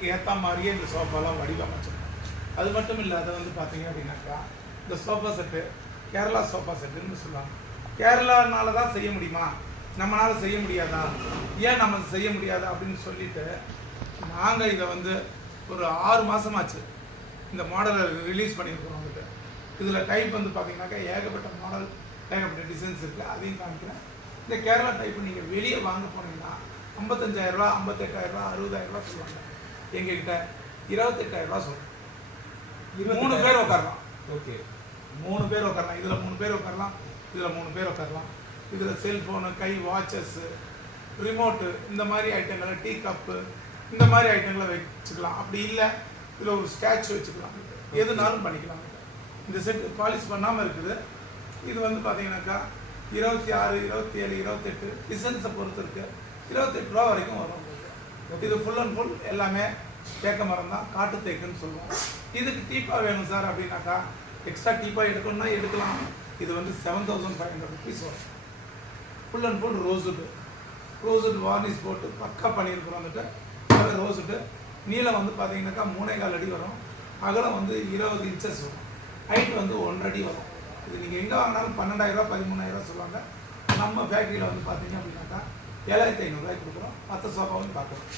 அதுக்கு ஏற்ற மாதிரியே இந்த சோஃபாலாம் வடிவமைச்சிருக்கோம். அது மட்டும் இல்லை, அதை வந்து பார்த்தீங்க அப்படின்னாக்கா இந்த சோஃபா செட்டு கேரளா சோஃபா செட்டுன்னு சொல்லுவாங்க. கேரளானால தான் செய்ய முடியுமா, நம்மளால செய்ய முடியாதா, ஏன் நம்ம செய்ய முடியாதா அப்படின்னு சொல்லிட்டு நாங்கள் இதை வந்து ஒரு 6 மாதமாச்சு இந்த மாடலை ரிலீஸ் பண்ணியிருக்கிறோம். வந்துட்டு இதில் டைப் வந்து பார்த்தீங்கன்னாக்கா ஏகப்பட்ட மாடல், ஏகப்பட்ட டிசைன்ஸ் இருக்குது. அதையும் காமிக்கிறேன். இந்த கேரளா டைப்பு நீங்கள் வெளியே வாங்க போனீங்கன்னா 55,000 ரூபா, 58,000 ரூபா, 60,000 ரூபா சொல்லுவாங்க. எங்ககிட்ட 28,000 ரூபா சொல்லுவோம். 3 பேர் உட்காரலாம். ஓகே, 3 பேர் உட்காரலாம். இதில் 3 பேர் உட்காரலாம், இதில் 3 பேர் உட்காரலாம். இதில் செல்ஃபோனு, கை வாட்சஸ்ஸு, ரிமோட்டு, இந்த மாதிரி ஐட்டங்களை, டீ கப்பு, இந்த மாதிரி ஐட்டங்களை வச்சுக்கலாம். அப்படி இல்லை இதில் ஒரு ஸ்டாச்சு வச்சுக்கலாம். எதுனாலும் பண்ணிக்கலாம். இந்த செட் பாலிஷ் பண்ணாமல் இருக்குது. இது வந்து பார்த்தீங்கன்னாக்கா 26, 27, 28 டிசைன்ஸை பொறுத்து இருக்குது. 28 ரூபா வரைக்கும் வரும். இது ஃபுல் அண்ட் ஃபுல் எல்லாமே தேக்க மரம் தான், காட்டு தேக்குன்னு சொல்லுவோம். இதுக்கு டீப்பா வேணும் சார் அப்படின்னாக்கா எக்ஸ்ட்ரா டீப்பா எடுக்கணும்னா எடுக்கலாம். இது வந்து 7,500 rupees வரும். ஃபுல் அண்ட் ஃபுல் ரோஸுட் வார்னிஷ் போட்டு பக்கா பண்ணியிருக்கிறோம். வந்துட்டு அது ரோஸுட்டு நீளம் வந்து பார்த்தீங்கன்னாக்கா 3.25 அடி வரும். அகலம் வந்து 20 இன்ச்சஸ் வரும். ஹைட் வந்து 1 அடி வரும். இது நீங்கள் எங்கே வாங்கினாலும் 12,000 ரூபா, 13,000 சொல்லுவாங்க. நம்ம ஃபேக்ட்ரியில் வந்து பார்த்தீங்க அப்படின்னாக்கா 7,500 ரூபாய்க்கு கொடுக்குறோம். மற்ற சோஃபாவும் பார்க்குறோம்.